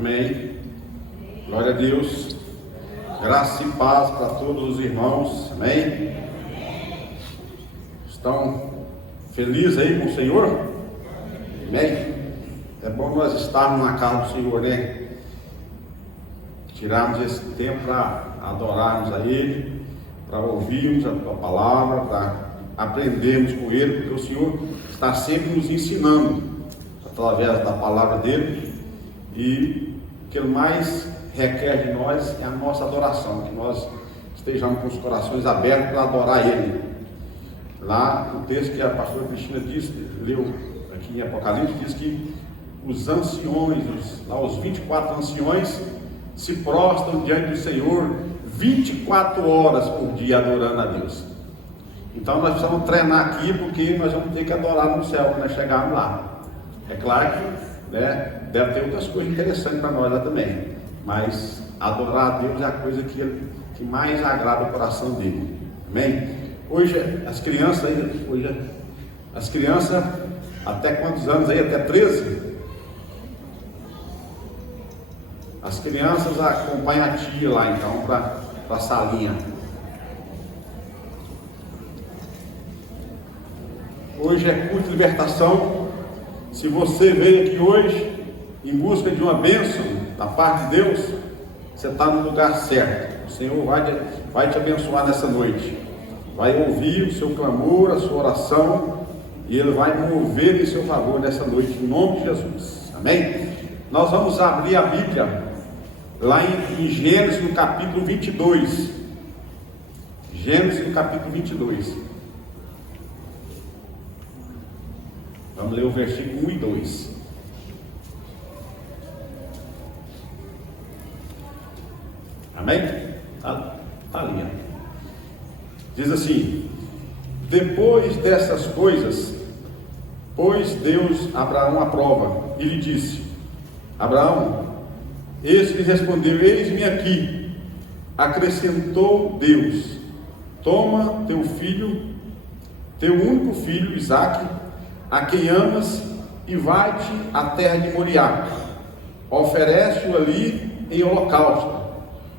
Amém. Glória a Deus. Graça e paz para todos os irmãos. Amém. Estão felizes aí com o Senhor? Amém. É bom nós estarmos na casa do Senhor, né? Tirarmos esse tempo para adorarmos a Ele, para ouvirmos a Tua palavra, para aprendermos com Ele, porque o Senhor está sempre nos ensinando através da palavra dEle, e o que Ele mais requer de nós é a nossa adoração, que nós estejamos com os corações abertos para adorar Ele. Lá no texto que a pastora Cristina disse, leu aqui em Apocalipse, diz que os anciões, os 24 anciões se prostram diante do Senhor 24 horas por dia adorando a Deus. Então nós precisamos treinar aqui, porque nós vamos ter que adorar no céu quando nós chegarmos lá. É claro que deve ter outras coisas interessantes para nós lá também, mas adorar a Deus é a coisa que mais agrada o coração dele. Amém? Hoje as crianças até quantos anos aí? Até 13? As crianças acompanham a tia lá então para a salinha. Hoje é culto de libertação. Se você veio aqui hoje em busca de uma bênção da parte de Deus, você está no lugar certo. O Senhor vai te abençoar nessa noite. Vai ouvir o seu clamor, a sua oração, e Ele vai mover em seu favor nessa noite, em nome de Jesus. Amém? Nós vamos abrir a Bíblia lá em Gênesis, no capítulo 22. Gênesis, no capítulo 22. Vamos ler o versículo 1 e 2. Amém? Tá ali. Diz assim: depois dessas coisas, pôs Deus Abraão à prova e lhe disse: Abraão, esse lhe respondeu: eis-me aqui. Acrescentou Deus: toma teu filho, teu único filho, Isaque, a quem amas, e vai-te à terra de Moriá. Oferece-o ali em holocausto,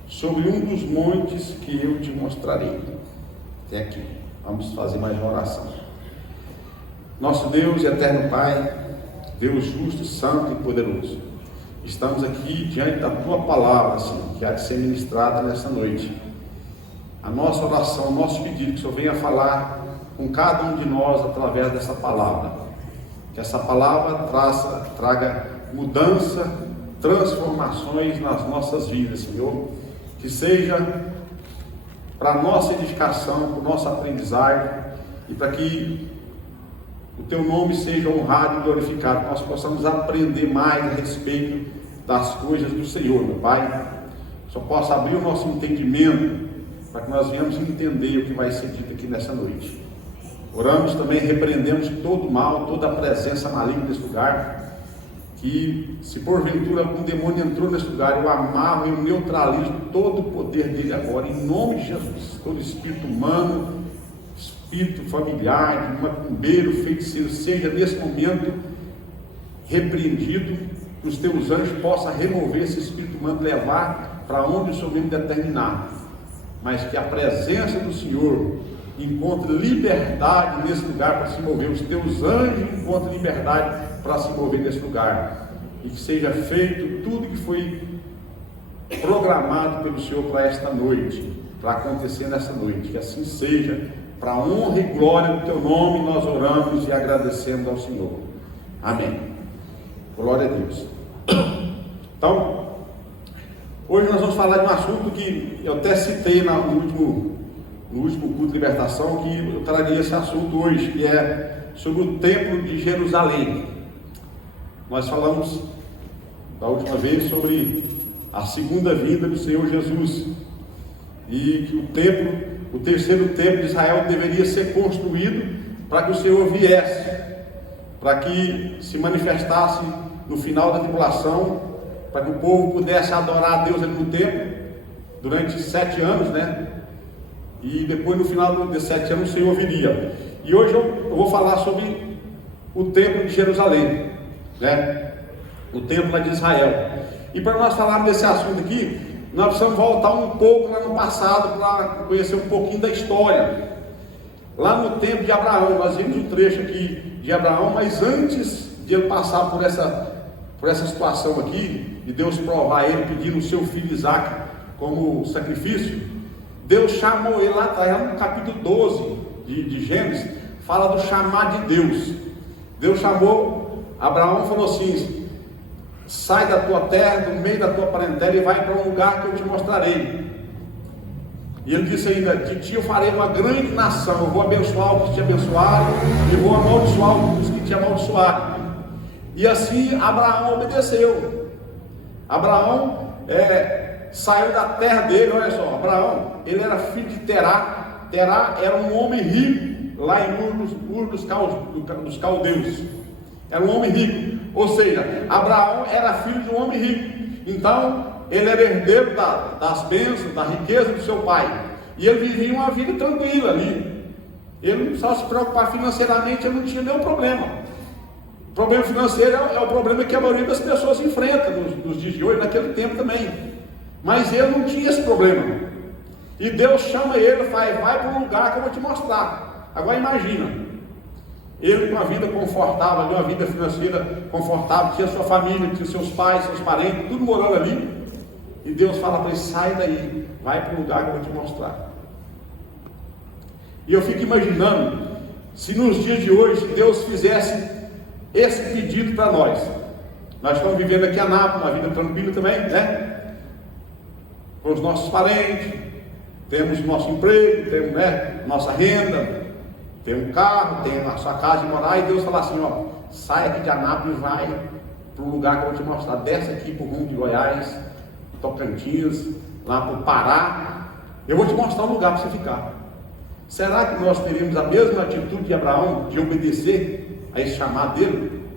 sobre um dos montes que eu te mostrarei. Até aqui. Vamos fazer mais uma oração. Nosso Deus e eterno Pai, Deus justo, santo e poderoso, estamos aqui diante da Tua palavra, Senhor, que há de ser ministrada nessa noite. A nossa oração, o nosso pedido, que o Senhor venha falar com cada um de nós através dessa palavra. Que essa palavra traga mudança, transformações nas nossas vidas, Senhor. Que seja para nossa edificação, para o nosso aprendizagem, e para que o Teu nome seja honrado e glorificado, nós possamos aprender mais a respeito das coisas do Senhor, meu Pai. Só possa abrir o nosso entendimento, para que nós venhamos entender o que vai ser dito aqui nessa noite. Oramos também, repreendemos todo mal, toda a presença maligna nesse lugar, que se porventura algum demônio entrou nesse lugar, eu amarro e eu neutralizo todo o poder dele agora, em nome de Jesus. Todo espírito humano, espírito familiar, de macumbeiro, feiticeiro, seja nesse momento repreendido, que os teus anjos possam remover esse espírito humano, levar para onde o Senhor vem determinar, mas que a presença do Senhor encontre liberdade nesse lugar para se mover, os teus anjos encontrem liberdade para se mover nesse lugar, e que seja feito tudo que foi programado pelo Senhor para esta noite, para acontecer nessa noite. Que assim seja, para a honra e glória do Teu nome, nós oramos e agradecemos ao Senhor. Amém. Glória a Deus. Então, hoje nós vamos falar de um assunto que eu até citei no último culto de libertação, que eu traria esse assunto hoje, que é sobre o templo de Jerusalém. Nós falamos da última vez sobre a segunda vinda do Senhor Jesus, e que o terceiro templo de Israel deveria ser construído para que o Senhor viesse, para que se manifestasse no final da tribulação, para que o povo pudesse adorar a Deus ali no templo durante 7 anos, né? E depois, no final desses 7 anos, o Senhor viria. E hoje eu vou falar sobre o templo de Jerusalém, né? O templo lá de Israel. E para nós falarmos desse assunto aqui, nós precisamos voltar um pouco lá no passado para conhecer um pouquinho da história. Lá no tempo de Abraão, nós vimos um trecho aqui de Abraão, mas antes de ele passar por essa situação aqui, de Deus provar ele pedindo o seu filho Isaac como sacrifício, Deus chamou ele lá atrás, no capítulo 12 de Gênesis, fala do chamado de Deus. Deus chamou Abraão e falou assim: sai da tua terra, do meio da tua parentela e vai para um lugar que eu te mostrarei. E ele disse ainda: de ti eu farei uma grande nação, eu vou abençoar os que te abençoarem e vou amaldiçoar os que te amaldiçoarem. E assim Abraão obedeceu. Abraão saiu da terra dele. Olha só, Abraão, ele era filho de Terá. Terá era um homem rico lá em Ur dos Caldeus. Era um homem rico, ou seja, Abraão era filho de um homem rico. Então ele era herdeiro das bênçãos, da riqueza do seu pai, e ele vivia uma vida tranquila ali. Ele não precisava se preocupar financeiramente, ele não tinha nenhum problema. O problema financeiro é o problema que a maioria das pessoas enfrenta nos dias de hoje, naquele tempo também. Mas ele não tinha esse problema. E Deus chama ele e fala: vai para um lugar que eu vou te mostrar. Agora imagina, ele com uma vida confortável, uma vida financeira confortável, tinha sua família, tinha seus pais, seus parentes, tudo morando ali. E Deus fala para ele: sai daí, vai para um lugar que eu vou te mostrar. E eu fico imaginando, se nos dias de hoje Deus fizesse esse pedido para nós. Nós estamos vivendo aqui em Anápolis, uma vida tranquila também, né? Com os nossos parentes, temos nosso emprego, temos, né, nossa renda, tem um carro, tem a sua casa de morar, e Deus fala assim: ó, sai aqui de Anápolis e vai para um lugar que eu vou te mostrar. Desce aqui para o rumo de Goiás, Tocantins, lá para o Pará, eu vou te mostrar um lugar para você ficar. Será que nós teríamos a mesma atitude de Abraão, de obedecer a esse chamado dele?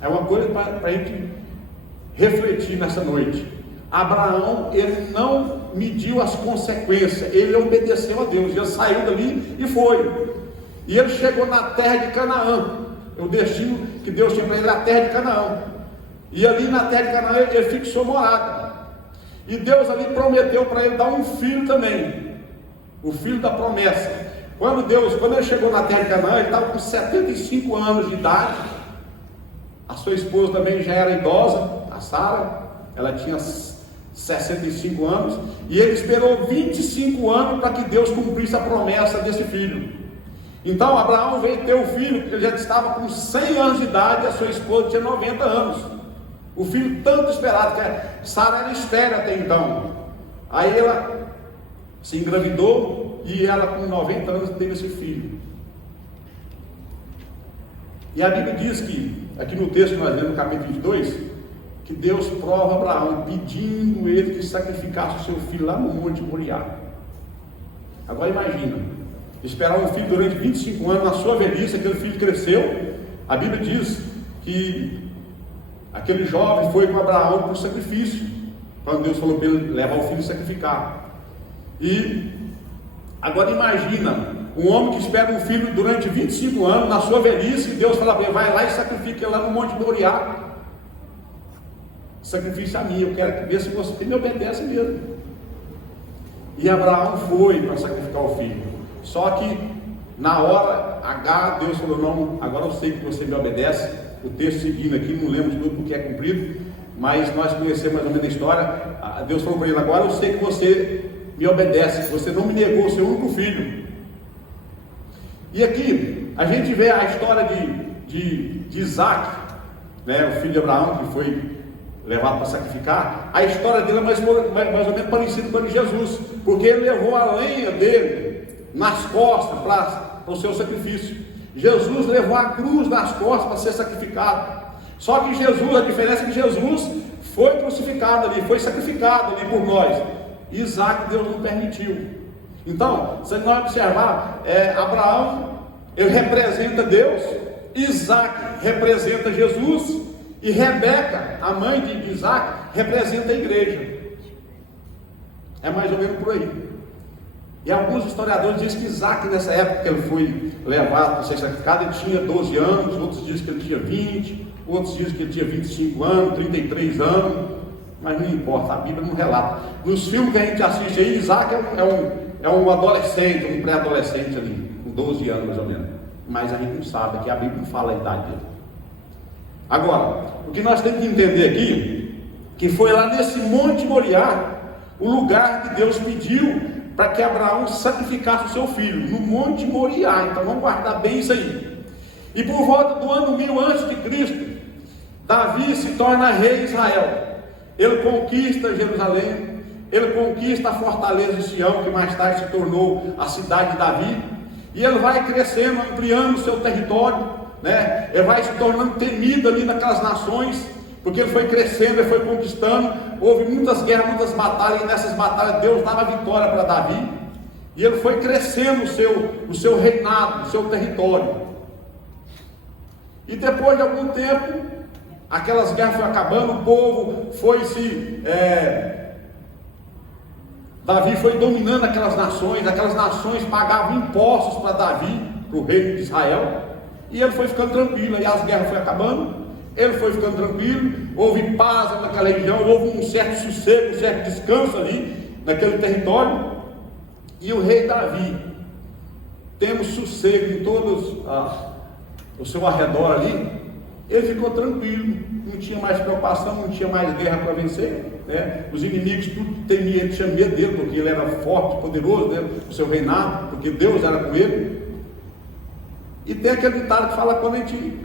É uma coisa para a gente refletir nessa noite. Abraão, ele não mediu as consequências, ele obedeceu a Deus, ele saiu dali e foi. E ele chegou na terra de Canaã. O destino que Deus tinha para ele era a terra de Canaã. E ali na terra de Canaã ele fixou morada. E Deus ali prometeu para ele dar um filho também, o filho da promessa. Quando ele chegou na terra de Canaã, ele estava com 75 anos de idade. A sua esposa também já era idosa, a Sara, ela tinha 65 anos, e ele esperou 25 anos para que Deus cumprisse a promessa desse filho. Então Abraão veio ter o filho, porque ele já estava com 100 anos de idade, e a sua esposa tinha 90 anos. O filho tanto esperado, que Sara era estéril até então. Aí ela se engravidou, e ela com 90 anos teve esse filho. E a Bíblia diz que, aqui no texto que nós lemos no capítulo 22, que Deus prova Abraão, pedindo ele que sacrificasse o seu filho lá no Monte Moriá. Agora imagina, esperar um filho durante 25 anos, na sua velhice, aquele filho cresceu. A Bíblia diz que aquele jovem foi com Abraão para o sacrifício, quando Deus falou para ele levar o filho e sacrificar. E agora imagina, um homem que espera um filho durante 25 anos, na sua velhice, e Deus fala para ele: vai lá e sacrifica ele lá no Monte Moriá. Sacrifício a mim, eu quero ver se você me obedece mesmo. E Abraão foi para sacrificar o filho. Só que na hora H, Deus falou: não, agora eu sei que você me obedece. O texto seguindo aqui, não lemos tudo porque é cumprido, mas nós conhecemos mais ou menos a história. Deus falou para ele: agora eu sei que você me obedece, você não me negou o seu único filho. E aqui a gente vê a história de Isaac, né, o filho de Abraão, que foi levado para sacrificar. A história dele é mais ou menos parecida com a de Jesus, porque ele levou a lenha dele nas costas para o seu sacrifício. Jesus levou a cruz nas costas para ser sacrificado. Só que Jesus, a diferença é que Jesus foi crucificado ali, foi sacrificado ali por nós. Isaac, Deus não permitiu. Então, se nós observar, Abraão, ele representa Deus, Isaac representa Jesus, e Rebeca, a mãe de Isaac, representa a igreja. É mais ou menos por aí. E alguns historiadores dizem que Isaac, nessa época que ele foi levado para ser sacrificado, ele tinha 12 anos, outros dizem que ele tinha 20. outros dizem que ele tinha 25 anos, 33 anos, mas não importa, a Bíblia não relata. Nos filmes que a gente assiste aí, Isaac é um adolescente, um pré-adolescente ali, com 12 anos mais ou menos, mas a gente não sabe, aqui a Bíblia não fala a idade dele. Agora, o que nós temos que entender aqui, que foi lá nesse Monte Moriá, o lugar que Deus pediu para que Abraão sacrificasse o seu filho, no Monte Moriá. Então vamos guardar bem isso aí. E por volta do ano 1000 a.C., Davi se torna rei de Israel. Ele conquista Jerusalém, ele conquista a fortaleza de Sião, que mais tarde se tornou a cidade de Davi, e ele vai crescendo, ampliando o seu território, né? Ele vai se tornando temido ali naquelas nações, porque ele foi crescendo, ele foi conquistando. Houve muitas guerras, muitas batalhas, e nessas batalhas Deus dava vitória para Davi, e ele foi crescendo o seu reinado, o seu território. E depois de algum tempo, aquelas guerras foram acabando, o povo foi Davi foi dominando aquelas nações pagavam impostos para Davi, para o reino de Israel, e ele foi ficando tranquilo, aí as guerras foram acabando, ele foi ficando tranquilo, houve paz naquela região, houve um certo sossego, um certo descanso ali, naquele território, e o rei Davi, tendo sossego em todos o seu arredor ali, ele ficou tranquilo, não tinha mais preocupação, não tinha mais guerra para vencer, né? Os inimigos tudo temiam, tinham medo dele, porque ele era forte, poderoso, né? O seu reinado, porque Deus era com ele. E tem aquele ditado que fala: quando a gente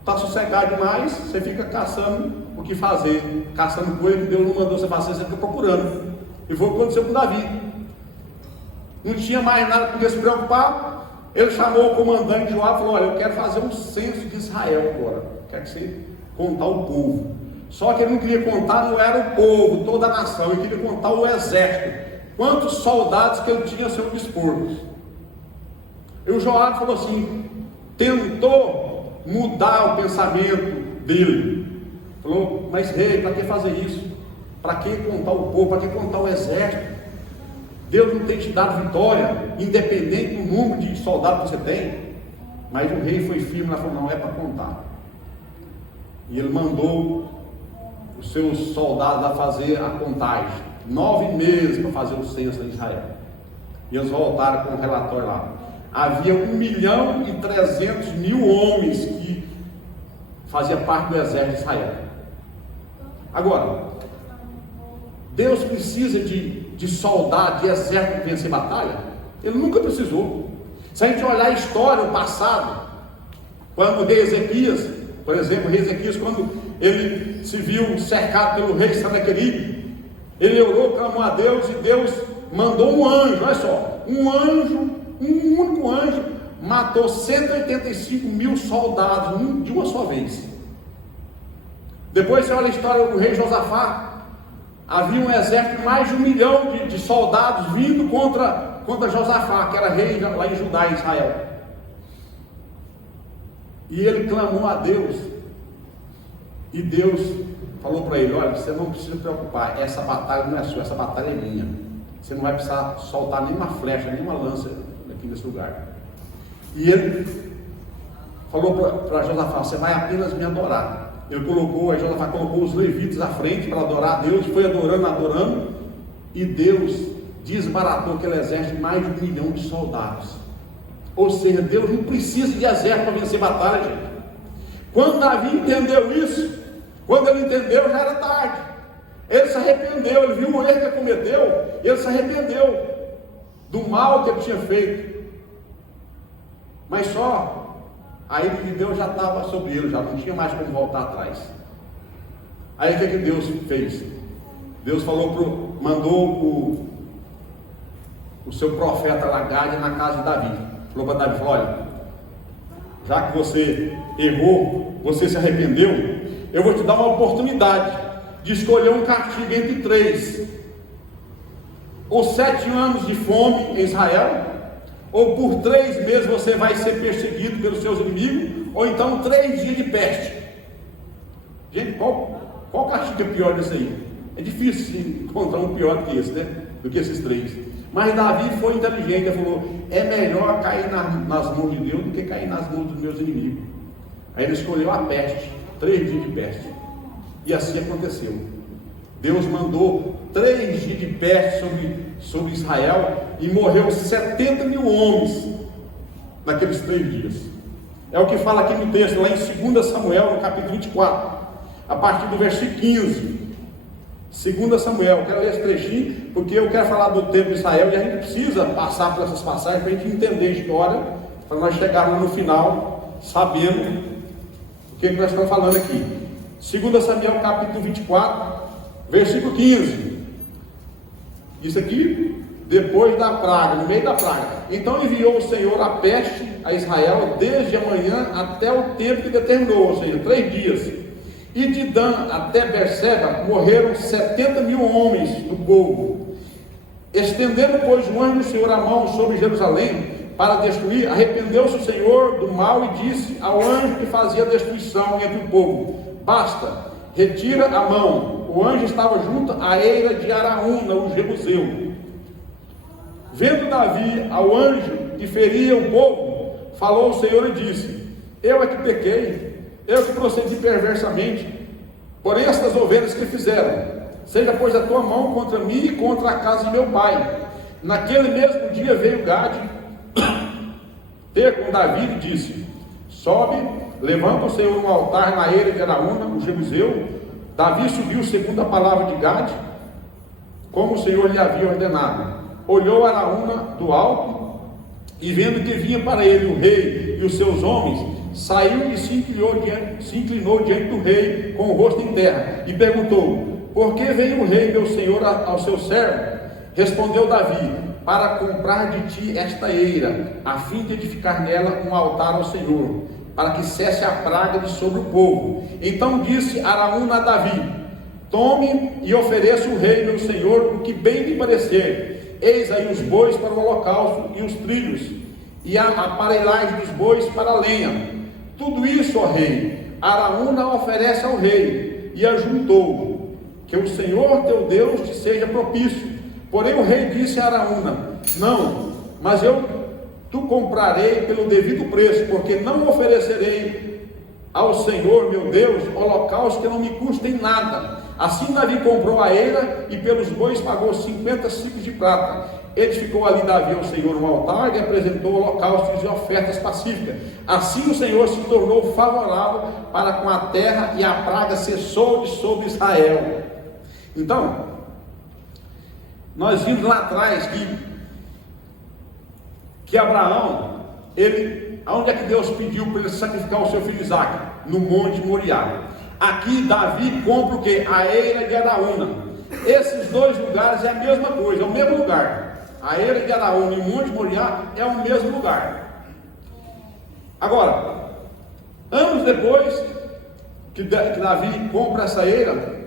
está sossegado demais, você fica caçando o que fazer, caçando coisa que Deus não mandou você fazer, você fica procurando. E foi o que aconteceu com Davi. Não tinha mais nada para se preocupar. Ele chamou o comandante de Joabe e falou: olha, eu quero fazer um censo de Israel agora, quero que você contar o povo. Só que ele não queria contar, não era o povo, toda a nação, ele queria contar o exército, quantos soldados que ele tinha a seu dispor. E o Joabe falou assim, tentou mudar o pensamento dele, falou: mas rei, para que fazer isso? Para que contar o povo? Para que contar o exército? Deus não tem te dado vitória, independente do número de soldados que você tem. Mas o rei foi firme, ela falou: não, é para contar. E ele mandou os seus soldados a fazer a contagem, 9 meses para fazer o censo de Israel. E eles voltaram com um relatório lá. Havia 1.300.000 homens que faziam parte do exército de Israel. Agora, Deus precisa de soldado, de exército para vencer batalha? Ele nunca precisou. Se a gente olhar a história, o passado, quando o rei Ezequias, por exemplo, o rei Ezequias, quando ele se viu cercado pelo rei Senaqueribe, ele orou, clamou a Deus, e Deus mandou um anjo, olha só, um único anjo, matou 185.000 soldados de uma só vez. Depois você olha a história do rei Josafá. Havia um exército de mais de 1 milhão de soldados vindo contra Josafá, que era rei lá em Judá, em Israel. E ele clamou a Deus. E Deus falou para ele: olha, você não precisa se preocupar, essa batalha não é sua, essa batalha é minha. Você não vai precisar soltar nenhuma flecha, nenhuma lança aqui nesse lugar. E ele falou para Josafá: você vai apenas me adorar. Josafá colocou os levitas à frente para adorar a Deus, foi adorando, e Deus desbaratou aquele exército de mais de 1 milhão de soldados. Ou seja, Deus não precisa de exército para vencer batalha, gente. Quando Davi entendeu isso, quando ele entendeu, já era tarde. Ele se arrependeu, ele viu o erro que ele cometeu, ele se arrependeu do mal que ele tinha feito. Mas só a ira de Deus já estava sobre ele, já não tinha mais como voltar atrás. Aí o que Deus fez? Deus mandou o seu profeta Lagade na casa de Davi. Falou para Davi: olha, já que você errou, você se arrependeu, eu vou te dar uma oportunidade de escolher um castigo entre 3: ou 7 anos de fome em Israel, ou por 3 meses você vai ser perseguido pelos seus inimigos, ou então 3 dias de peste. Gente, qual castigo é pior desse aí? É difícil encontrar um pior do que esse, né? Do que esses 3. Mas Davi foi inteligente, ele falou: é melhor cair nas mãos de Deus do que cair nas mãos dos meus inimigos. Aí ele escolheu a peste, 3 dias de peste. E assim aconteceu. Deus mandou 3 dias de peste sobre Israel e morreu 70 mil homens naqueles 3 dias. É o que fala aqui no texto, lá em 2 Samuel, no capítulo 24, a partir do versículo 15. 2 Samuel, eu quero ler esse trechinho, porque eu quero falar do tempo de Israel e a gente precisa passar por essas passagens para a gente entender a história, para nós chegarmos no final sabendo o que nós estamos falando aqui. 2 Samuel, capítulo 24, versículo 15. Isso aqui, depois da praga, no meio da praga. Então enviou o Senhor a peste a Israel desde a manhã até o tempo que determinou, ou seja, 3 dias. E de Dan até Berseba morreram 70 mil homens do povo. Estendendo, pois, o anjo do Senhor a mão sobre Jerusalém para destruir, arrependeu-se o Senhor do mal e disse ao anjo que fazia destruição entre o povo: basta, retira a mão. O anjo estava junto à eira de Araúna, o Jebuseu. Vendo Davi ao anjo que feria o povo, falou o Senhor e disse: eu é que pequei, eu que procedi perversamente por estas ovelhas que fizeram. Seja, pois, a tua mão contra mim e contra a casa de meu pai. Naquele mesmo dia veio Gade ter com Davi e disse: sobe, levanta o Senhor um altar na eira de Araúna, o Jebuseu. Davi subiu segundo a palavra de Gade, como o Senhor lhe havia ordenado. Olhou Araúna do alto, e vendo que vinha para ele o rei e os seus homens, saiu e se inclinou diante do rei com o rosto em terra, e perguntou: por que veio o rei meu senhor ao seu servo? Respondeu Davi: para comprar de ti esta eira, a fim de edificar nela um altar ao Senhor, para que cesse a praga de sobre o povo. Então disse Araúna a Davi: tome e ofereça o rei meu senhor o que bem lhe parecer. Eis aí os bois para o holocausto e os trilhos, e a aparelhagem dos bois para a lenha. Tudo isso, ó rei, Araúna oferece ao rei, e ajuntou: que o Senhor teu Deus te seja propício. Porém o rei disse a Araúna: não, mas tu comprarei pelo devido preço, porque não oferecerei ao Senhor meu Deus holocausto que não me custem nada. Assim Davi comprou a eira e pelos bois pagou 50 ciclos de prata. Edificou ali Davi ao Senhor um altar e apresentou holocaustos e ofertas pacíficas. Assim o Senhor se tornou favorável para com a terra, e a praga cessou de sobre Israel. Então, nós vimos lá atrás que Abraão, aonde é que Deus pediu para ele sacrificar o seu filho Isaque? No Monte Moriá. Aqui Davi compra o que? A eira de Araúna. Esses 2 lugares é a mesma coisa, é o mesmo lugar. A eira de Araúna e o Monte Moriá é o mesmo lugar. Agora, anos depois que Davi compra essa eira,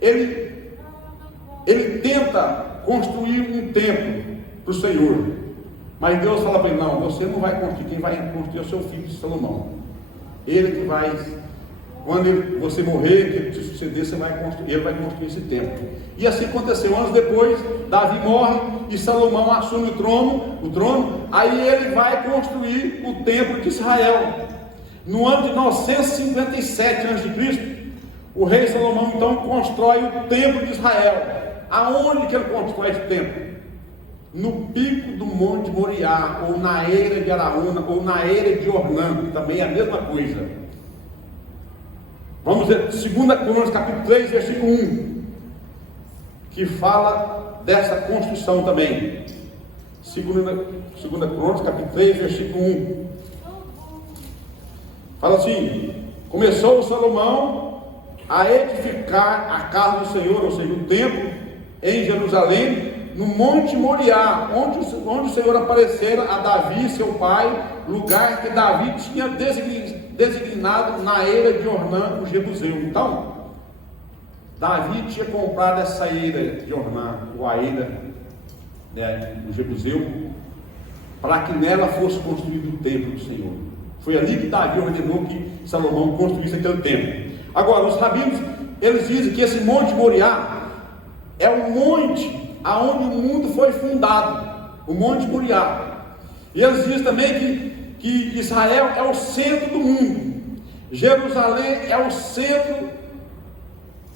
ele tenta construir um templo para o Senhor, mas Deus fala para ele: não, você não vai construir, quem vai construir é o seu filho Salomão. Ele que vai, quando você morrer, que ele te suceder, ele vai construir esse templo. E assim aconteceu. Anos depois, Davi morre e Salomão assume o trono, aí ele vai construir o templo de Israel. No ano de 957 a.C., o rei Salomão então constrói o templo de Israel. Aonde que ele constrói esse templo? No pico do Monte Moriá, ou na eira de Araúna, ou na eira de Ornã, que também é a mesma coisa. Vamos ver 2 Crônicas, capítulo 3, versículo 1, que fala dessa construção também. 2 Crônicas, capítulo 3, versículo 1. Fala assim: começou Salomão a edificar a casa do Senhor, ou seja, o templo, em Jerusalém, no Monte Moriá, onde o Senhor aparecera a Davi, seu pai, lugar que Davi tinha designado na eira de Ornã, o Jebuseu. Então, Davi tinha comprado essa eira de Ornã, ou a eira do Jebuseu, para que nela fosse construído o templo do Senhor. Foi ali que Davi ordenou que Salomão construísse aquele templo. Agora, os rabinos, eles dizem que esse Monte Moriá é o monte aonde o mundo foi fundado, o Monte Moriá. E eles dizem também que Israel é o centro do mundo. Jerusalém é o centro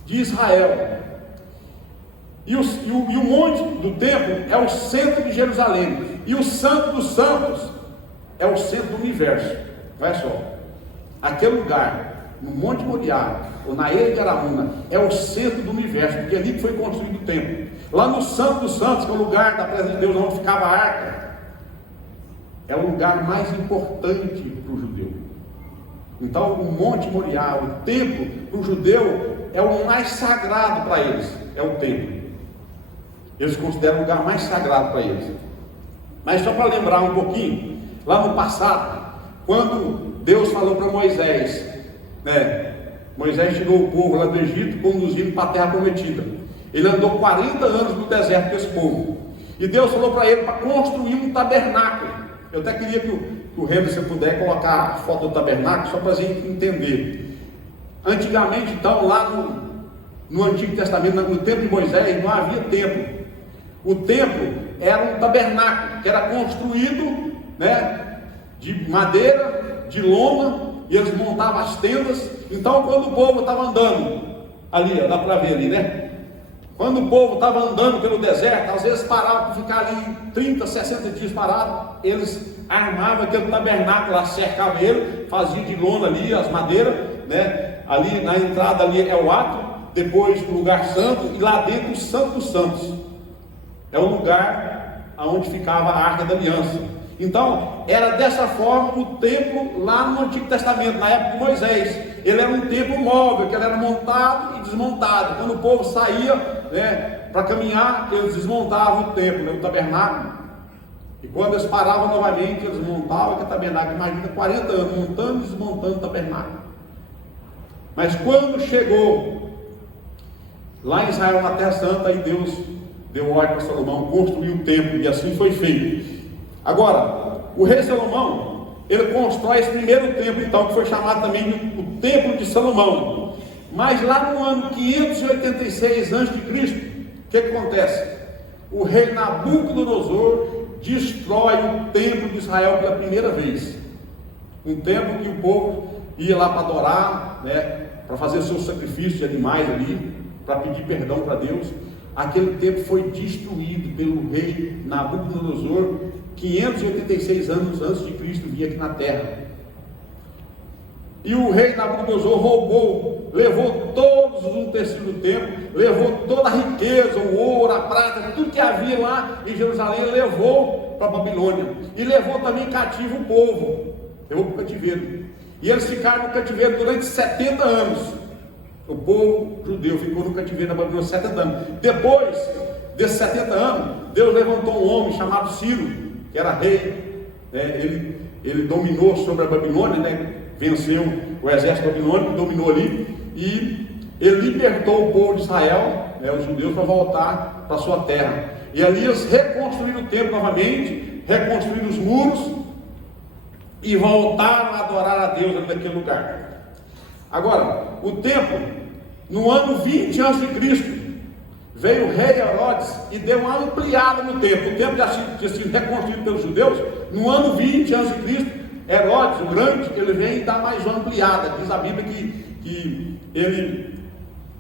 de Israel. E o monte do templo é o centro de Jerusalém. E o Santo dos Santos é o centro do universo. Vai só. Aquele lugar, no Monte Moriá, ou na Ilha de Araúna, é o centro do universo, porque ali foi construído o templo. Lá no Santo dos Santos, que é o lugar da presença de Deus, onde ficava a arca, é o lugar mais importante para o judeu. Então, o Monte Moriá, o templo, para o judeu, é o mais sagrado para eles, é o templo. Eles consideram o lugar mais sagrado para eles. Mas só para lembrar um pouquinho, lá no passado, quando Deus falou para Moisés, Moisés tirou o povo lá do Egito, conduzindo para a terra prometida. Ele andou 40 anos no deserto com esse povo. E Deus falou para ele para construir um tabernáculo. Eu até queria que o Renan, se puder, colocar a foto do tabernáculo, só para a gente entender. Antigamente, então, lá no Antigo Testamento, no tempo de Moisés, não havia templo. O templo era um tabernáculo, que era construído, de madeira, de lona, e eles montavam as tendas. Então, quando o povo estava andando, ali, dá para ver ali, quando o povo estava andando pelo deserto, às vezes paravam para ficar ali 30, 60 dias parado, eles armavam aquele tabernáculo lá, cercavam ele, faziam de lona ali, as madeiras, ali na entrada ali é o átrio, depois o lugar santo, e lá dentro o Santo dos Santos. É o lugar onde ficava a Arca da Aliança. Então, era dessa forma o templo lá no Antigo Testamento, na época de Moisés. Ele era um templo móvel, que ele era montado e desmontado. Quando o povo saía para caminhar, eles desmontavam o templo, o tabernáculo. E quando eles paravam novamente, eles montavam aquele tabernáculo. Imagina 40 anos, montando e desmontando o tabernáculo. Mas quando chegou lá em Israel, na Terra Santa, aí Deus deu ordem para Salomão construir o templo, e assim foi feito. Agora, o rei Salomão, ele constrói esse primeiro templo, então, que foi chamado também de o Templo de Salomão. Mas lá no ano 586 a.C., o que acontece? O rei Nabucodonosor destrói o templo de Israel pela primeira vez. Um templo que o povo ia lá para adorar, para fazer seus sacrifícios de animais ali, para pedir perdão para Deus. Aquele templo foi destruído pelo rei Nabucodonosor 586 anos antes de Cristo vir aqui na terra. E o rei Nabucodonosor roubou, levou todos os utensílios do templo, levou toda a riqueza, o ouro, a prata, tudo que havia lá em Jerusalém, levou para a Babilônia. E levou também cativo o povo, levou para o cativeiro. E eles ficaram no cativeiro durante 70 anos. O povo judeu ficou no cativeiro da Babilônia 70 anos. Depois desses 70 anos, Deus levantou um homem chamado Ciro, que era rei. Ele dominou sobre a Babilônia, venceu o exército babilônico, dominou ali, e ele libertou o povo de Israel, os judeus, para voltar para a sua terra. E ali eles reconstruíram o templo novamente, reconstruíram os muros, e voltaram a adorar a Deus ali naquele lugar. Agora, o templo, no ano 20 a.C., veio o rei Herodes e deu uma ampliada no templo. O templo já tinha sido reconstruído pelos judeus. No ano 20 a.C., Herodes, o grande, ele vem e dá mais uma ampliada. Diz a Bíblia que ele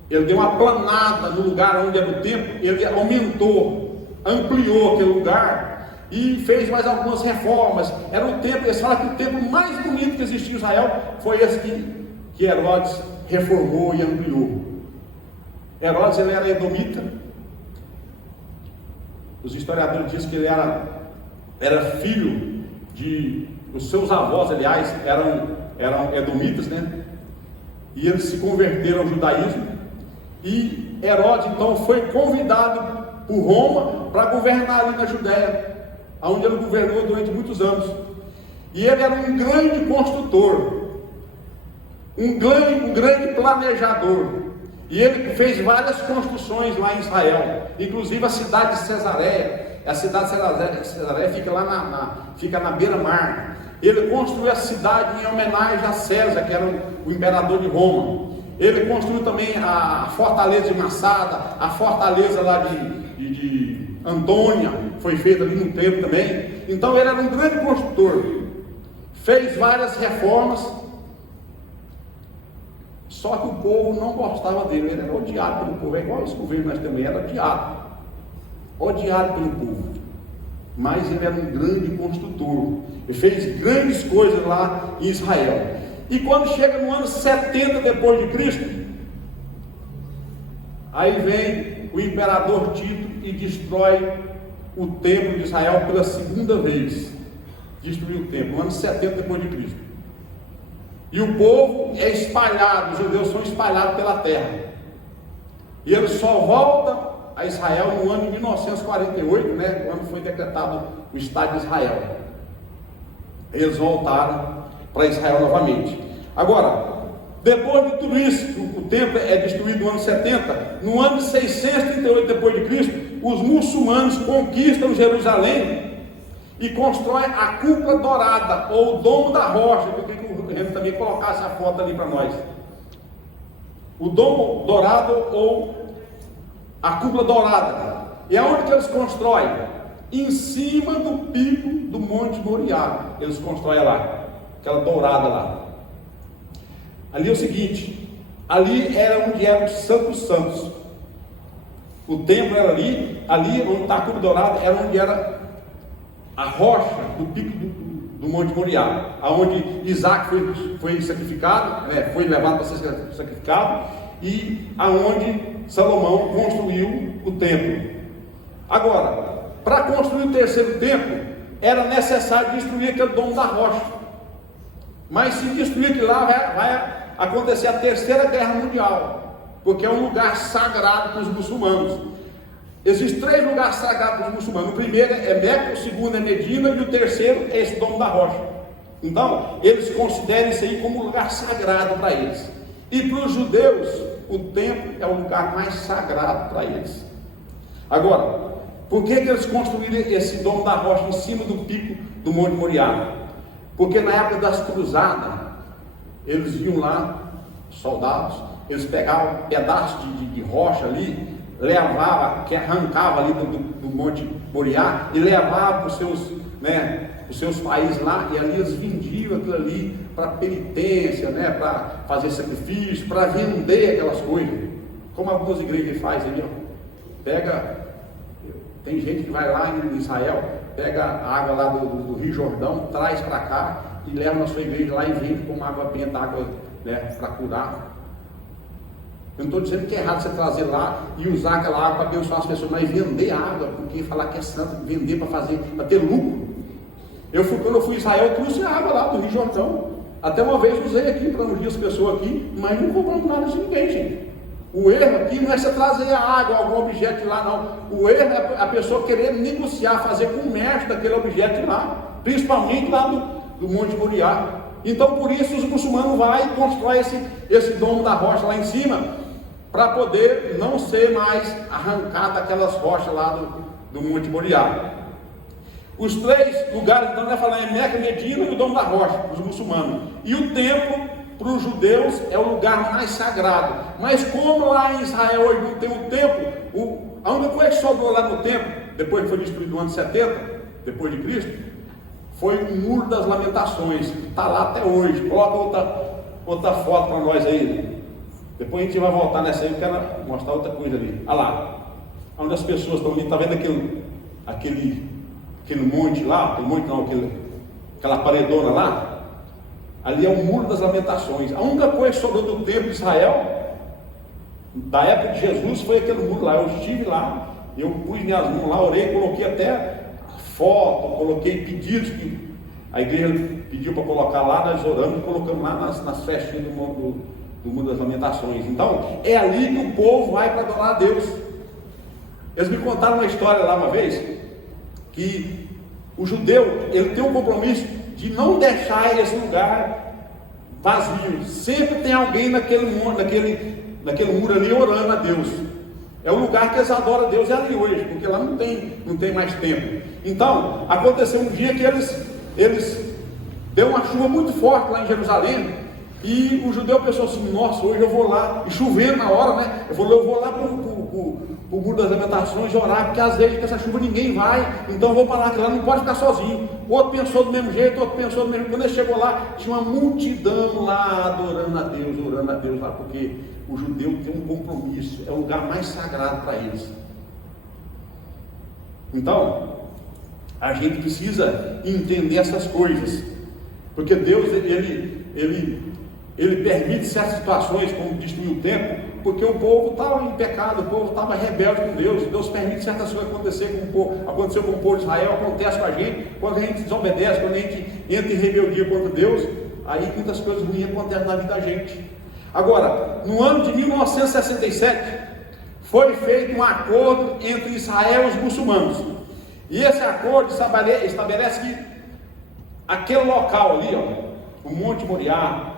deu uma planada no lugar onde era o templo. Ele aumentou, ampliou aquele lugar e fez mais algumas reformas. Era um templo, eles falam que o templo mais bonito que existia em Israel foi esse que Herodes reformou e ampliou. Herodes, ele era edomita. Os historiadores dizem que ele era filho de... Os seus avós, aliás, eram edomitas, e eles se converteram ao judaísmo. E Herodes, então, foi convidado por Roma para governar ali na Judéia, onde ele governou durante muitos anos. E ele era um grande construtor, um grande planejador. E ele fez várias construções lá em Israel, inclusive a cidade de Cesareia. A cidade de Cesareia fica lá fica na beira-mar. Ele construiu a cidade em homenagem a César, que era o imperador de Roma. Ele construiu também a fortaleza de Massada, a fortaleza lá de Antônia, foi feita ali no templo também. Então ele era um grande construtor, fez várias reformas. Só que o povo não gostava dele, ele era odiado pelo povo, é igual esse governo nós também, era odiado pelo povo. Mas ele era um grande construtor, ele fez grandes coisas lá em Israel. E quando chega no ano 70 depois de Cristo, aí vem o imperador Tito e destrói o templo de Israel pela segunda vez. Destruiu o templo, no ano 70 depois de Cristo. E o povo é espalhado, os judeus são espalhados pela terra. E eles só voltam a Israel no ano de 1948, né, quando foi decretado o Estado de Israel. Eles voltaram para Israel novamente. Agora, depois de tudo isso, o templo é destruído no ano 70, no ano de 638 depois de Cristo, os muçulmanos conquistam Jerusalém e constroem a cúpula dourada, ou o domo da rocha. Eu queria que o Renan também colocasse a foto ali para nós. O domo dourado ou a cúpula dourada. E aonde que eles constroem? Em cima do pico do Monte Moriá. Eles constroem lá, aquela dourada lá. Ali é o seguinte, ali era onde era o Santo dos Santos. O templo era ali onde está a cúpula dourada, era onde era a rocha do pico do Monte Moriá, aonde Isaac foi sacrificado, né, foi levado para ser sacrificado, e aonde Salomão construiu o templo. Agora, para construir o terceiro templo, era necessário destruir aquele domo da rocha. Mas se destruir aquilo lá, vai acontecer a terceira guerra mundial, porque é um lugar sagrado para os muçulmanos. Existem 3 lugares sagrados para os muçulmanos. O primeiro é Meca, o segundo é Medina e o terceiro é esse domo da rocha. Então, eles consideram isso aí como um lugar sagrado para eles. E para os judeus, o templo é o lugar mais sagrado para eles. Agora, por que eles construíram esse domo da rocha em cima do pico do Monte Moriá? Porque na época das cruzadas, eles iam lá, soldados, eles pegavam pedaços de rocha ali, levava, que arrancava ali do Monte Moriá e levava para os seus países lá, e ali eles vendiam aquilo ali para penitência, né, para fazer sacrifício, para vender aquelas coisas, como algumas igrejas fazem ali, ó. Tem gente que vai lá em Israel, pega a água lá do Rio Jordão, traz para cá e leva na sua igreja lá e vende como água benta, água, né, para curar. Eu não estou dizendo que é errado você trazer lá e usar aquela água para abençoar as pessoas, mas vender água, porque falar que é santo, vender para ter lucro. Quando eu fui a Israel, eu trouxe a água lá do Rio Jordão. Até uma vez usei aqui para ungir as pessoas aqui, mas não compramos nada de ninguém, gente. O erro aqui não é você trazer a água, algum objeto de lá, não. O erro é a pessoa querer negociar, fazer comércio daquele objeto de lá, principalmente lá do Monte Moriá. Então, por isso, os muçulmanos vão e constroem esse domo da rocha lá em cima, para poder não ser mais arrancado aquelas rochas lá do Monte Moriá. Os 3 lugares, então, nós falamos, é Meca, Medina e o domo da rocha, para os muçulmanos. E o templo, para os judeus, é o lugar mais sagrado. Mas como lá em Israel hoje não tem um templo, a única coisa que sobrou lá no templo, depois que foi destruído no ano 70, depois de Cristo, foi o Muro das Lamentações, que está lá até hoje. Coloca outra foto para nós aí. Depois a gente vai voltar nessa aí, eu quero mostrar outra coisa ali. Olha lá, onde as pessoas estão ali, está vendo aquele monte lá, aquela paredona lá? Ali é o Muro das Lamentações. A única coisa que sobrou do templo de Israel, da época de Jesus, foi aquele muro lá. Eu estive lá, eu pus minhas mãos lá, orei, coloquei até foto, coloquei pedidos que a igreja pediu para colocar lá, nós oramos e colocamos lá nas festinhas do Muro das Lamentações. Então, é ali que o povo vai para adorar a Deus. Eles me contaram uma história lá uma vez, que o judeu, ele tem um compromisso de não deixar esse lugar vazio. Sempre tem alguém naquele muro ali orando a Deus. É o lugar que eles adoram a Deus, é ali hoje, porque lá não tem mais tempo. Então, aconteceu um dia que eles deu uma chuva muito forte lá em Jerusalém, e o judeu pensou assim, nossa, hoje eu vou lá, e chovendo na hora, né? Eu vou lá para o o Muro das Lamentações e orar, porque às vezes com essa chuva ninguém vai, então eu vou para lá, que lá não pode ficar sozinho. O outro pensou do mesmo jeito, outro pensou do mesmo jeito. Quando ele chegou lá, tinha uma multidão lá adorando a Deus lá, porque o judeu tem um compromisso, é o lugar mais sagrado para eles. Então, a gente precisa entender essas coisas, porque Deus, ele permite certas situações, como destruir o templo, porque o povo estava em pecado, o povo estava rebelde com Deus. Deus permite certas coisas acontecer com o povo, aconteceu com o povo de Israel, acontece com a gente, quando a gente desobedece, quando a gente entra em rebeldia contra Deus, aí muitas coisas ruins acontecem na vida da gente. Agora, no ano de 1967, foi feito um acordo entre Israel e os muçulmanos, e esse acordo estabelece que aquele local ali, ó, o Monte Moriá,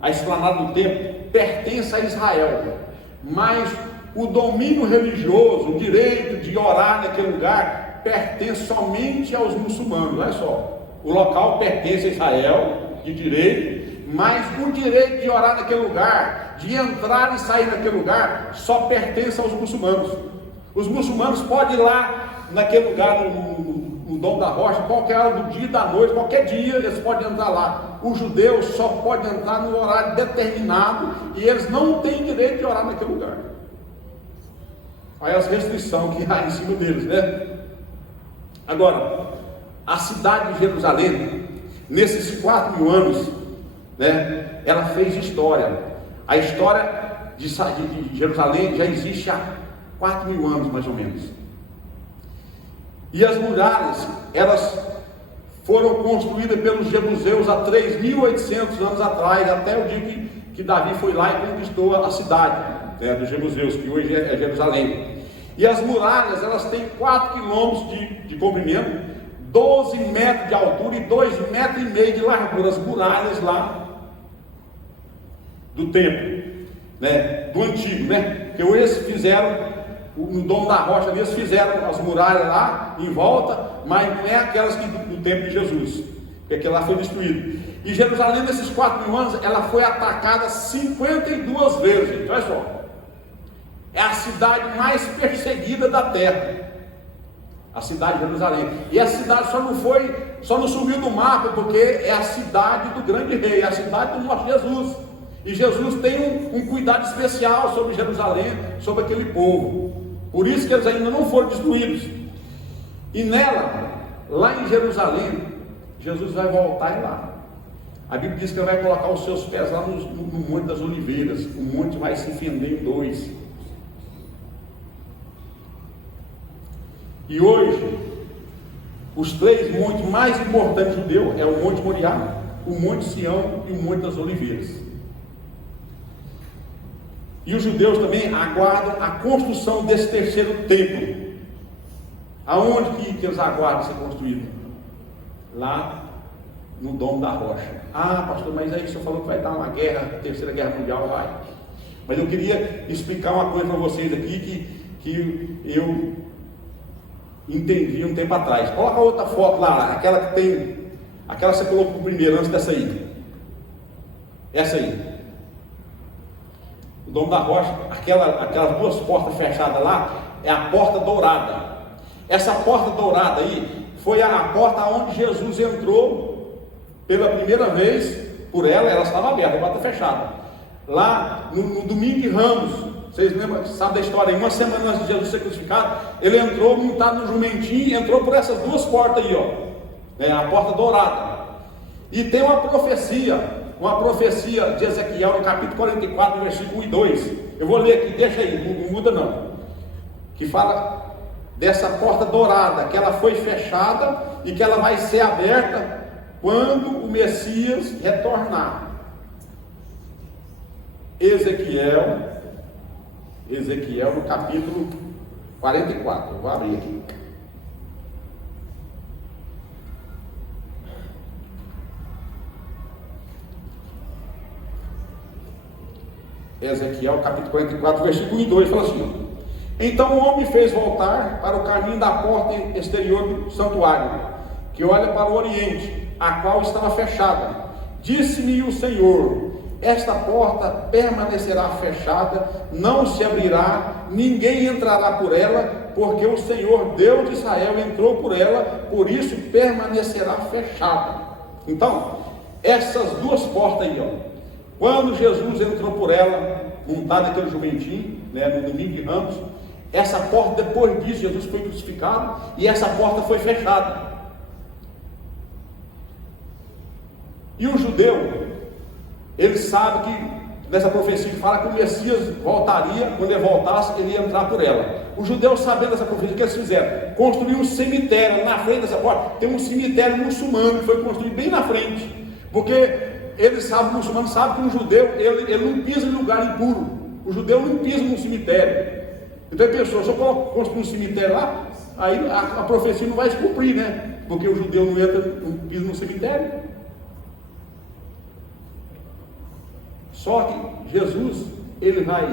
a esplanada do templo, pertence a Israel, mas o domínio religioso, o direito de orar naquele lugar, pertence somente aos muçulmanos. Olha só, o local pertence a Israel, de direito, mas o direito de orar naquele lugar, de entrar e sair naquele lugar, só pertence aos muçulmanos. Os muçulmanos podem ir lá naquele lugar, no Dom da Rocha, qualquer hora do dia e da noite, qualquer dia eles podem entrar lá. Os judeus só podem entrar no horário determinado e eles não têm direito de orar naquele lugar. Aí as restrições que há em cima deles, né? Agora, a cidade de Jerusalém, nesses 4.000 anos, né, ela fez história. A história de Jerusalém já existe há 4.000 anos, mais ou menos. E as muralhas, elas foram construídas pelos jebuseus há 3.800 anos atrás, até o dia que Davi foi lá e conquistou a cidade, né, dos jebuseus, que hoje é Jerusalém. E as muralhas, elas têm 4 quilômetros de comprimento, 12 metros de altura e 2,5 metros de largura. As muralhas lá do templo, né, do antigo, né, porque hoje eles fizeram, no Dom da Rocha ali, eles fizeram as muralhas lá em volta, mas não é aquelas que do tempo de Jesus, porque aquela lá foi destruída. E Jerusalém, nesses 4.000 anos, ela foi atacada 52 vezes, gente. Olha só, é a cidade mais perseguida da terra, a cidade de Jerusalém. E a cidade só não sumiu do mapa, porque é a cidade do grande rei, é a cidade do nosso Jesus. E Jesus tem um cuidado especial sobre Jerusalém, sobre aquele povo. Por isso que eles ainda não foram destruídos. E nela, lá em Jerusalém, Jesus vai voltar e lá. A Bíblia diz que ele vai colocar os seus pés lá no Monte das Oliveiras. O monte vai se fender em dois. E hoje, os 3 montes mais importantes judeus é o Monte Moriá, o Monte Sião e o Monte das Oliveiras. E os judeus também aguardam a construção desse terceiro templo. Aonde que eles aguardam ser construído? Lá no Dom da Rocha. Ah, pastor, mas aí o senhor falou que vai dar uma guerra, terceira guerra mundial, vai. Mas eu queria explicar uma coisa para vocês aqui que eu entendi um tempo atrás. Coloca outra foto lá, aquela que você colocou primeiro, antes dessa aí. Essa aí. O Dom da Rocha, aquelas 2 portas fechadas lá, é a porta dourada. Essa porta dourada aí foi a porta onde Jesus entrou pela primeira vez. Por ela estava aberta, a porta fechada. Lá no domingo de Ramos, vocês lembram, sabe da história? Uma semana antes de Jesus ser crucificado, ele entrou montado no jumentinho e entrou por essas 2 portas aí, ó, a porta dourada. E tem uma profecia de Ezequiel, no capítulo 44, versículo 1 e 2. Eu vou ler aqui, deixa aí, não muda não. Que fala dessa porta dourada, que ela foi fechada e que ela vai ser aberta quando o Messias retornar. Ezequiel no capítulo 44. Vou abrir aqui. Ezequiel capítulo 44, versículo 1 e 2, fala assim: então o homem fez voltar para o caminho da porta exterior do santuário, que olha para o oriente, a qual estava fechada. Disse-me o Senhor: esta porta permanecerá fechada, não se abrirá, ninguém entrará por ela, porque o Senhor Deus de Israel entrou por ela, por isso permanecerá fechada. Então, essas duas portas aí, quando Jesus entrou por ela, montado naquele jumentinho, no domingo de Ramos, essa porta, depois disso, Jesus foi crucificado, e essa porta foi fechada. E o judeu, ele sabe que nessa profecia que fala que o Messias voltaria, quando ele voltasse, ele ia entrar por ela. Os judeus, sabendo dessa profecia, o que eles fizeram? Construíram um cemitério na frente dessa porta. Tem um cemitério muçulmano que foi construído bem na frente, porque eles sabem, o muçulmano sabe que o judeu, ele não pisa em lugar impuro. O judeu não pisa num cemitério. Então ele pensou, se eu construir um cemitério lá, aí a profecia não vai se cumprir, né? Porque o judeu não entra, não pisa no cemitério. Só que Jesus, ele vai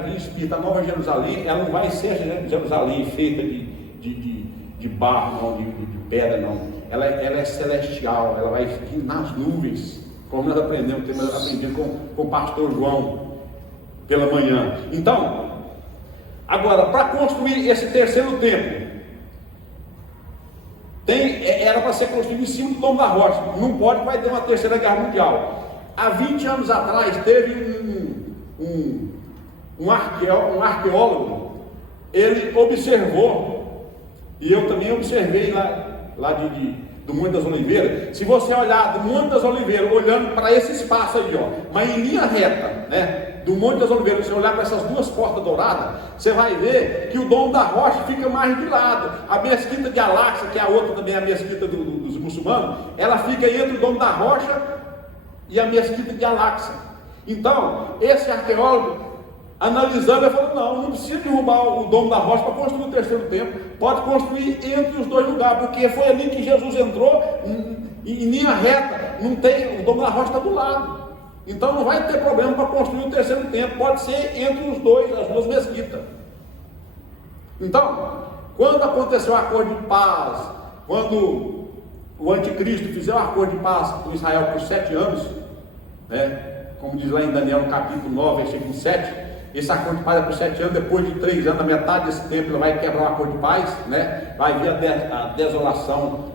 vir espírito, a Nova Jerusalém, ela não vai ser Jerusalém feita de barro, não, de pedra, não. Ela é celestial, ela vai vir nas nuvens, como nós aprendemos, temos aprendido com o pastor João pela manhã. Então, agora, para construir esse terceiro templo, era para ser construído em cima do Domo da Rocha. Não pode, vai ter uma terceira guerra mundial. Há 20 anos atrás, teve um arqueólogo, ele observou, e eu também observei lá do Monte das Oliveiras. Se você olhar do Monte das Oliveiras, olhando para esse espaço aí, mas em linha reta, né, do Monte das Oliveiras, você olhar para essas duas portas douradas, você vai ver que o Domo da Rocha fica mais de lado. A mesquita de Al-Aqsa, que é a outra também, a mesquita dos muçulmanos, ela fica entre o Domo da Rocha e a mesquita de Al-Aqsa. Então, esse arqueólogo, analisando, ele falou, não precisa derrubar o Domo da Rocha para construir o terceiro templo, pode construir entre os dois lugares, porque foi ali que Jesus entrou, em linha reta, não tem, o Domo da Rocha está do lado, então não vai ter problema para construir o terceiro templo, pode ser entre os dois, as duas mesquitas. Então, quando aconteceu o acordo de paz, quando o anticristo fizer um acordo de paz com Israel por 7 anos, como diz lá em Daniel, no capítulo 9, versículo 7, esse acordo de paz é por 7 anos, depois de 3 anos, na metade desse tempo, ele vai quebrar o acordo de paz, vai vir a desolação,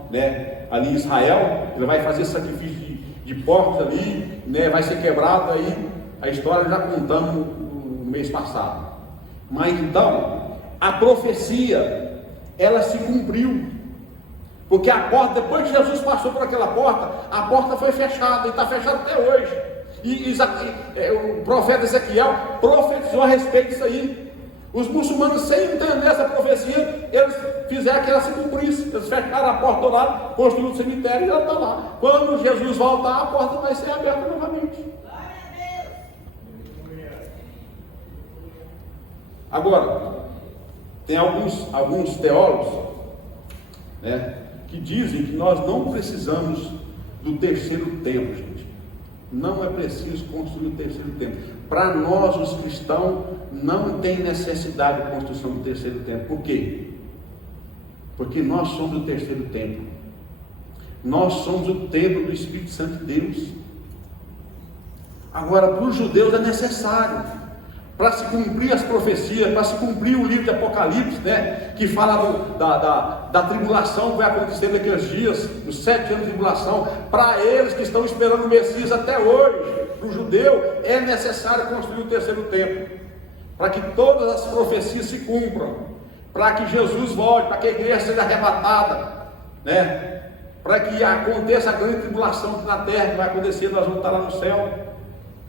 ali em Israel, ele vai fazer sacrifício de porcos ali, vai ser quebrado aí, a história já contamos no mês passado. Mas então, a profecia, ela se cumpriu. Porque a porta, depois que Jesus passou por aquela porta, a porta foi fechada, e está fechada até hoje. E o profeta Ezequiel profetizou a respeito disso aí. Os muçulmanos, sem entender essa profecia, eles fizeram que ela se cumprisse. Eles fecharam a porta do lado, construíram o cemitério e ela está lá. Quando Jesus voltar, a porta vai ser aberta novamente. Agora, tem alguns teólogos, que dizem que nós não precisamos do terceiro templo, gente. Não é preciso construir o terceiro templo. Para nós, os cristãos, não tem necessidade de construção do terceiro templo. Por quê? Porque nós somos o terceiro templo. Nós somos o templo do Espírito Santo de Deus. Agora, para os judeus é necessário. Para se cumprir as profecias, para se cumprir o livro de Apocalipse, que fala da tribulação que vai acontecer naqueles dias, os 7 anos de tribulação, para eles que estão esperando o Messias até hoje, para o judeu, é necessário construir o terceiro templo, para que todas as profecias se cumpram, para que Jesus volte, para que a igreja seja arrebatada, para que aconteça a grande tribulação na terra, que vai acontecer, nós vamos estar lá no céu.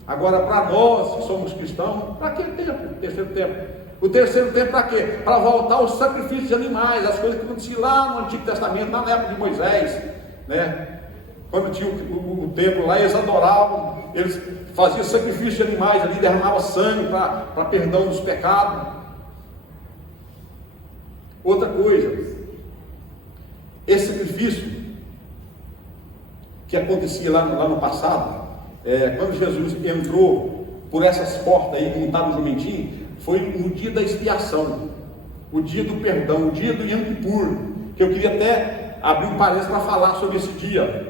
Agora, para nós que somos cristãos, para que tempo? O terceiro tempo. O terceiro tempo para quê? Para voltar aos sacrifícios de animais, as coisas que aconteciam lá no Antigo Testamento, na época de Moisés, quando tinha o templo lá, eles adoravam, eles faziam sacrifício de animais ali, derramavam sangue para perdão dos pecados. Outra coisa, esse sacrifício que acontecia lá no passado, quando Jesus entrou por essas portas aí, montado no jumentinho, foi no dia da expiação, o dia do perdão, o dia do Yom Kippur, que eu queria até abrir um parênteses para falar sobre esse dia.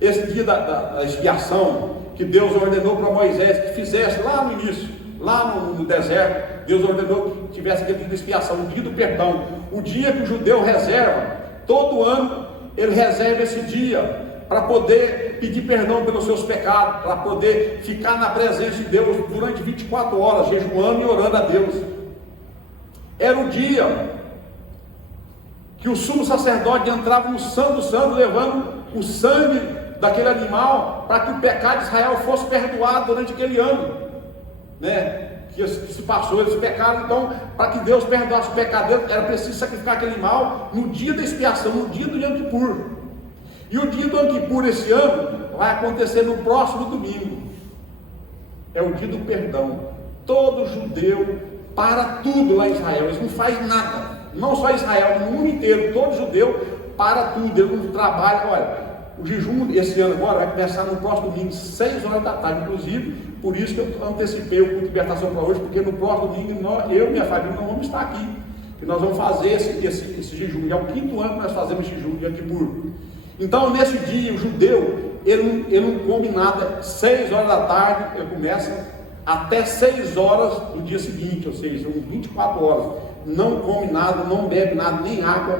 Esse dia da expiação, que Deus ordenou para Moisés que fizesse lá no início, lá no deserto. Deus ordenou que tivesse aquele dia de expiação, o dia do perdão, o dia que o judeu reserva, todo ano ele reserva esse dia para poder pedir perdão pelos seus pecados, para poder ficar na presença de Deus durante 24 horas, jejuando e orando a Deus. Era o dia que o sumo sacerdote entrava no Santo dos Santos, levando o sangue daquele animal, para que o pecado de Israel fosse perdoado durante aquele ano, né? Que se passou, eles pecaram. Então, para que Deus perdoasse o pecado deles, era preciso sacrificar aquele animal no dia da expiação, no dia do Yom Kippur. E o dia do Yom Kippur esse ano vai acontecer no próximo domingo. É o dia do perdão. Todo judeu para tudo lá em Israel, eles não fazem nada. Não só Israel, no mundo inteiro, todo judeu para tudo, ele não trabalha. Olha, o jejum esse ano agora vai começar no próximo domingo, 6 horas da tarde, inclusive, por isso que eu antecipei o culto de libertação para hoje, porque no próximo domingo eu e minha família não vamos estar aqui, que nós vamos fazer esse jejum. É o 5º ano que nós fazemos esse jejum de Yom Kippur. Então, nesse dia, o judeu, ele não come nada, 6 horas da tarde, ele começa até 6 horas do dia seguinte, ou seja, 24 horas, não come nada, não bebe nada, nem água,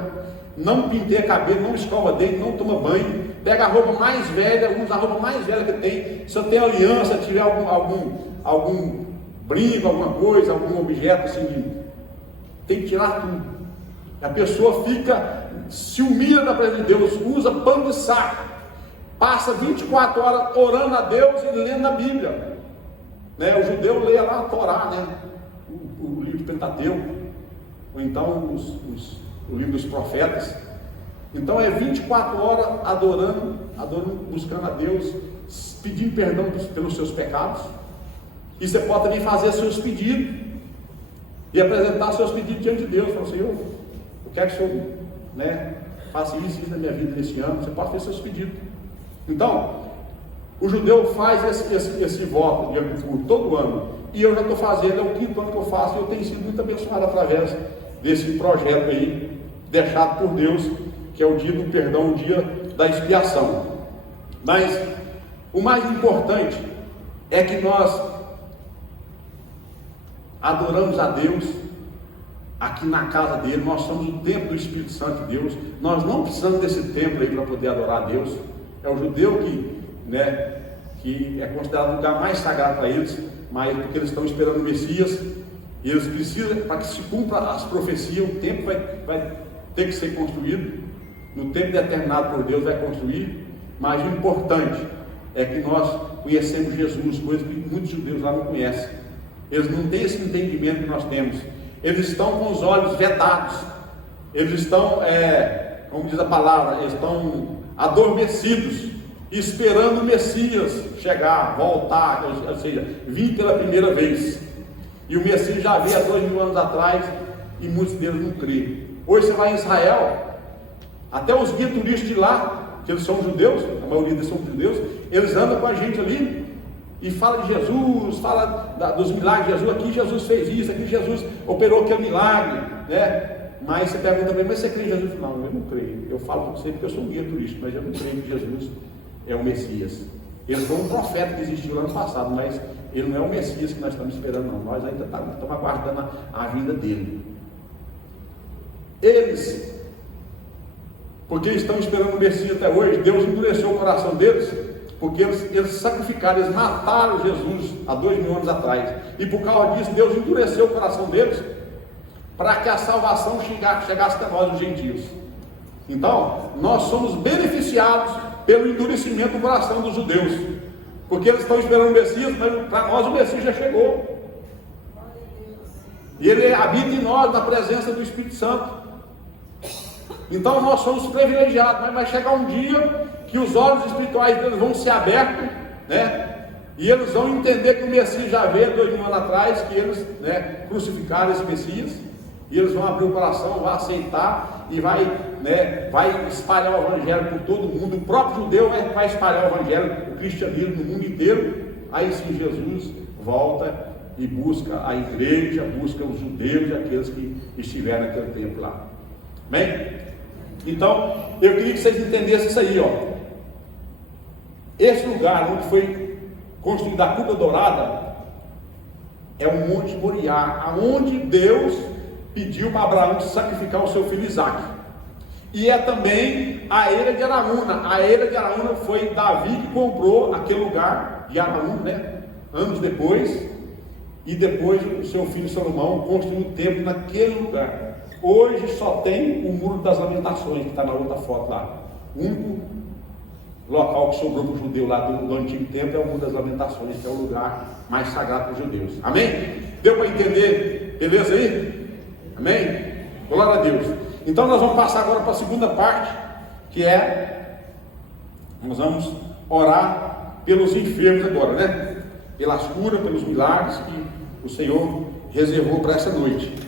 não penteia cabelo, não escova dente, não toma banho, pega a roupa mais velha, usa a roupa mais velha que tem, se eu tenho aliança, tiver algum brinco, alguma coisa, algum objeto assim, tem que tirar tudo. A pessoa se humilha na presença de Deus, usa pano de saco, passa 24 horas orando a Deus e lendo a Bíblia, né? O judeu lê lá a Torá, né? O livro do Pentateuco, ou então o livro dos profetas. Então é 24 horas adorando, buscando a Deus, pedindo perdão pelos seus pecados. E você pode também fazer seus pedidos e apresentar seus pedidos diante de Deus. Falar, Senhor, eu quero que o Senhor, né, faça isso na minha vida nesse ano. Você pode fazer seus pedidos. Então, o judeu faz esse voto de Yom Kippur todo ano. E eu já estou fazendo, é o 5º ano que eu faço, e eu tenho sido muito abençoado através desse projeto aí, deixado por Deus, que é o dia do perdão, o dia da expiação. Mas o mais importante é que nós adoramos a Deus aqui na casa dele. Nós somos o templo do Espírito Santo de Deus. Nós não precisamos desse templo aí para poder adorar a Deus. É o judeu que é considerado o lugar mais sagrado para eles, mas porque eles estão esperando o Messias, e eles precisam, para que se cumpra as profecias, o templo vai ter que ser construído, no tempo determinado por Deus vai construir. Mas o importante é que nós conhecemos Jesus, coisa que muitos judeus lá não conhecem. Eles não têm esse entendimento que nós temos. Eles estão com os olhos vedados, eles estão, como diz a palavra, eles estão adormecidos, esperando o Messias chegar, voltar, ou seja, vir pela primeira vez. E o Messias já veio há 2000 anos atrás, e muitos deles não creem. Hoje você vai em Israel, até os guias turísticos de lá, que eles são judeus, a maioria deles são judeus, eles andam com a gente ali e falam de Jesus, falam dos milagres de Jesus. Aqui Jesus fez isso, aqui Jesus operou aquele milagre, né? Mas você pergunta para mim, mas você crê em Jesus? Não, eu não creio. Eu falo com você porque eu sou um guia turístico, mas eu não creio que Jesus é o Messias. Ele foi um profeta que existiu lá no passado, mas ele não é o Messias que nós estamos esperando, não. Nós ainda estamos aguardando a vinda dele. Eles, porque estão esperando o Messias até hoje, Deus endureceu o coração deles, porque eles sacrificaram, eles mataram Jesus há 2000 anos atrás, e por causa disso Deus endureceu o coração deles, para que a salvação chegasse até nós, os gentios. Então, nós somos beneficiados pelo endurecimento do coração dos judeus, porque eles estão esperando o Messias, mas para nós o Messias já chegou, e ele habita em nós, na presença do Espírito Santo. Então nós somos privilegiados, mas vai chegar um dia que os olhos espirituais deles vão ser abertos, né? E eles vão entender que o Messias já veio 2000 anos atrás, que eles, né, crucificaram esse Messias, e eles vão abrir o coração, vão aceitar, e vai espalhar o Evangelho por todo mundo. O próprio judeu vai espalhar o Evangelho, o cristianismo no mundo inteiro. Aí sim Jesus volta e busca a igreja, busca os judeus e aqueles que estiveram naquele tempo lá. Bem? Então, eu queria que vocês entendessem isso aí, ó. Esse lugar onde foi construído a Cuca Dourada, é o Monte Moriá, aonde Deus pediu para Abraão sacrificar o seu filho Isaque. E é também a Eira de Araúna. A Eira de Araúna foi Davi que comprou aquele lugar de Araúna, né? Anos depois. E depois o seu filho Salomão construiu um templo naquele lugar. Hoje só tem o Muro das Lamentações, que está na outra foto lá. O único local que sobrou para o judeu lá do antigo templo é o Muro das Lamentações, que é o lugar mais sagrado para os judeus. Amém? Deu para entender? Beleza aí? Amém? Glória a Deus. Então nós vamos passar agora para a segunda parte, que é, nós vamos orar pelos enfermos agora, né? Pelas curas, pelos milagres que o Senhor reservou para essa noite.